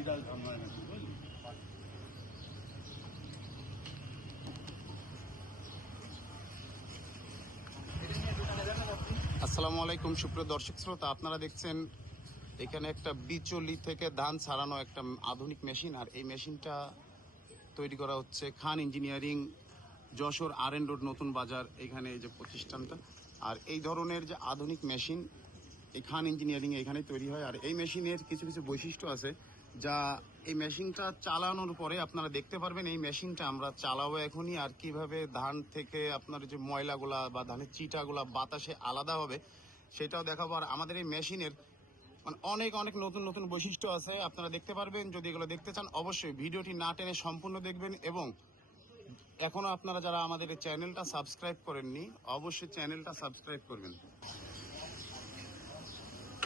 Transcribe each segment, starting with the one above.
Digital বুঝলি? আসসালামু আলাইকুম, সুপ্রিয় দর্শক শ্রোতা, আপনারা দেখছেন এখানে একটা বিচলি থেকে ধান ছাড়ানো একটা আধুনিক মেশিন, আর এই মেশিনটা তৈরি করা হচ্ছে Khan engineering Jessore R N road নতুন বাজার, এখানে এই যে প্রতিষ্ঠানটা। আর এই ধরনের যে আধুনিক মেশিন খান ইঞ্জিনিয়ারিং এখানে তৈরি হয়। আর এই মেশিনের কিছু কিছু বৈশিষ্ট্য আছে, যা এই মেশিনটা চালানোর পরে আপনারা দেখতে পারবেন, এই মেশিনটা আমরা চালাবো এখনই। আর কীভাবে ধান থেকে আপনার যে ময়লাগুলা বা ধানের চিটাগুলা বাতাসে আলাদা হবে সেটাও দেখাবো। আর আমাদের এই মেশিনের মানে অনেক অনেক নতুন নতুন বৈশিষ্ট্য আছে। আপনারা দেখতে পারবেন, যদি এগুলো দেখতে চান, অবশ্যই ভিডিওটি না টেনে সম্পূর্ণ দেখবেন। এবং এখনও আপনারা যারা আমাদের চ্যানেলটা সাবস্ক্রাইব করেননি, অবশ্যই চ্যানেলটা সাবস্ক্রাইব করবেন।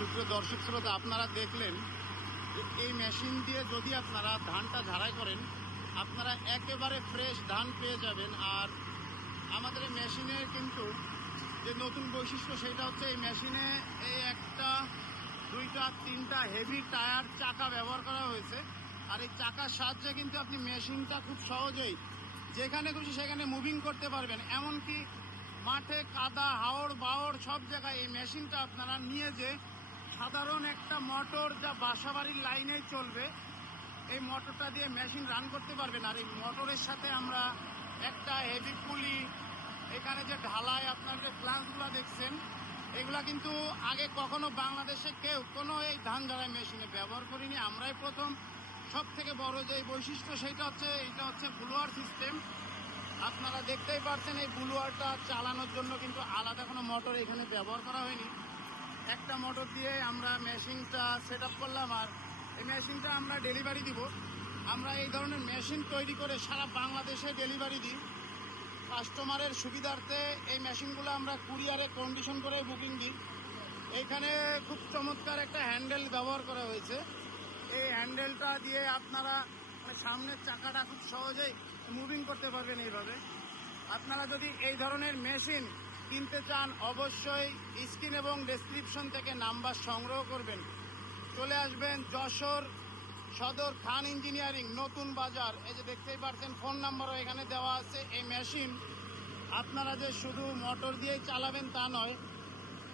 সুপ্রিয় দর্শক শ্রোতা, আপনারা দেখলেন যে এই মেশিন দিয়ে যদি আপনারা ধানটা ঝাড়াই করেন, আপনারা একেবারে ফ্রেশ ধান পেয়ে যাবেন। আর আমাদের এই মেশিনের কিন্তু যে নতুন বৈশিষ্ট্য সেটা হচ্ছে এই মেশিনে এই একটা, দুইটা, তিনটা হেভি টায়ার চাকা ব্যবহার করা হয়েছে। আর এই চাকার সাহায্যে কিন্তু আপনি মেশিনটা খুব সহজেই যেখানে খুশি সেখানে মুভিং করতে পারবেন। এমনকি মাঠে কাদা, হাওড়, বাওড় সব জায়গায় এই মেশিনটা আপনারা নিয়ে যে সাধারণ একটা মোটর যা বাসাবাড়ির লাইনে চলবে, এই মোটরটা দিয়ে মেশিন রান করতে পারবেন আর এই মোটরের সাথে আমরা একটা হেভি পুলি এখানে যে ঢালাই, আপনার যে প্লান্টগুলো দেখছেন, এগুলা কিন্তু আগে কখনো বাংলাদেশে কেউ কোনো এই ধান ঝাড়াই মেশিনে ব্যবহার করিনি। আমরাই প্রথম। সব থেকে বড় যে বৈশিষ্ট্য সেটা হচ্ছে, এটা হচ্ছে ব্লুয়ার সিস্টেম আপনারা দেখতেই পাচ্ছেন এই ব্লুয়ারটা চালানোর জন্য কিন্তু আলাদা কোনো মোটর এখানে ব্যবহার করা হয়নি। একটা মোটর দিয়ে আমরা মেশিনটা সেট করলাম আর এই মেশিনটা আমরা ডেলিভারি দিব। আমরা এই ধরনের মেশিন তৈরি করে সারা বাংলাদেশে ডেলিভারি দিই। কাস্টমারের সুবিধার্থে এই মেশিনগুলো আমরা কুরিয়ারে কন্ডিশন করে বুকিং দিই। এইখানে খুব চমৎকার একটা হ্যান্ডেল ব্যবহার করা হয়েছে। এই হ্যান্ডেলটা দিয়ে আপনারা মানে সামনের চাকাটা খুব সহজেই মুভিং করতে পারবেন এইভাবে। আপনারা যদি এই ধরনের মেশিন কিনতে চান, অবশ্যই স্ক্রিন এবং ডেসক্রিপশন থেকে নাম্বার সংগ্রহ করবেন। চলে আসবেন যশোর সদর খান ইঞ্জিনিয়ারিং, নতুন বাজার। এই যে দেখতেই পাচ্ছেন ফোন নাম্বারও এখানে দেওয়া আছে। এই মেশিন আপনারা যে শুধু মোটর দিয়েই চালাবেন তা নয়,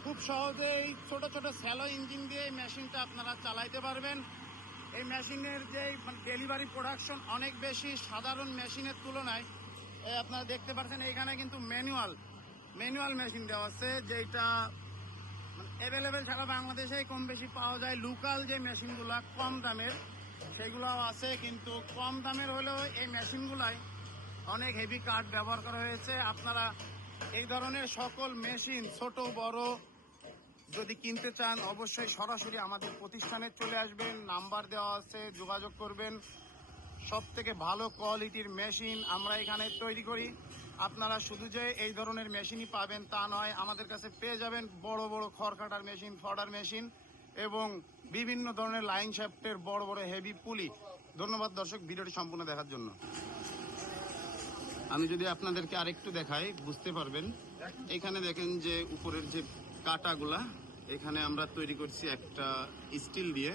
খুব সহজেই ছোট ছোট স্যালো ইঞ্জিন দিয়ে এই মেশিনটা আপনারা চালাইতে পারবেন। এই মেশিনের যে ডেলিভারি প্রোডাকশন অনেক বেশি সাধারণ মেশিনের তুলনায় আপনারা দেখতে পাচ্ছেন এখানে কিন্তু ম্যানুয়াল ম্যানুয়াল মেশিন দেওয়া আছে যেটা অ্যাভেলেবেল সারা বাংলাদেশে কম বেশি পাওয়া যায়। লোকাল যে মেশিনগুলা কম দামের, সেগুলোও আছে, কিন্তু কম দামের হলেও এই মেশিনগুলাই অনেক হেভি কাঠ ব্যবহার করা হয়েছে। আপনারা এই ধরনের সকল মেশিন, ছোট, বড়, যদি কিনতে চান, অবশ্যই সরাসরি আমাদের প্রতিষ্ঠানে চলে আসবেন, নাম্বার দেওয়া আছে, যোগাযোগ করবেন। সব থেকে ভালো কোয়ালিটির মেশিন আমরা এখানে তৈরি করি। আপনারা শুধু যে এই ধরনের মেশিনই পাবেন তা নয়, আমাদের কাছে পেয়ে যাবেন বড় বড় খড় কাটার মেশিন, ফডার মেশিন এবং বিভিন্ন ধরনের লাইন শ্যাফটের বড় বড় হেভি পুলি। ধন্যবাদ দর্শক ভিডিওটি সম্পূর্ণ দেখার জন্য। আমি যদি আপনাদেরকে আরেকটু দেখাই, বুঝতে পারবেন। এখানে দেখেন যে উপরের যে কাটাগুলা, এখানে আমরা তৈরি করছি একটা স্টিল দিয়ে।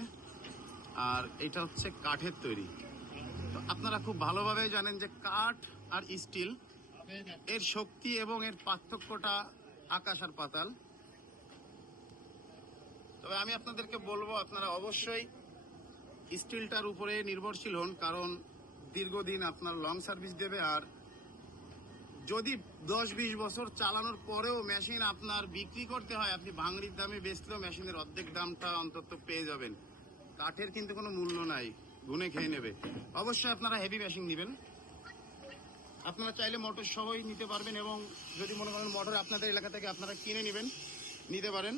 আর এটা হচ্ছে কাঠের তৈরি। আপনারা খুব ভালোভাবে জানেন যে কাঠ আর স্টিল এর শক্তি এবং এর পার্থক্যটা আকাশ আর পাতাল। তবে আমি আপনাদেরকে বলব, আপনারা অবশ্যই স্টিলটার উপরে নির্ভরশীল হন, কারণ দীর্ঘদিন আপনার লং সার্ভিস দেবে আর যদি দশ বিশ বছর চালানোর পরেও মেশিন আপনার বিক্রি করতে হয়, আপনি ভাঙড়ির দামে বেচলেও মেশিনের অর্ধেক দামটা অন্তত পেয়ে যাবেন। কাঠের কিন্তু কোনো মূল্য নাই। গুনে খেয়ে নেবে। অবশ্যই আপনারা হেভি ব্যাশিং নেবেন। আপনারা চাইলে মোটর সহই নিতে পারবেন এবং যদি মনে করেন মোটর আপনাদের এলাকা থেকে আপনারা কিনে নেবেন, নিতে পারেন।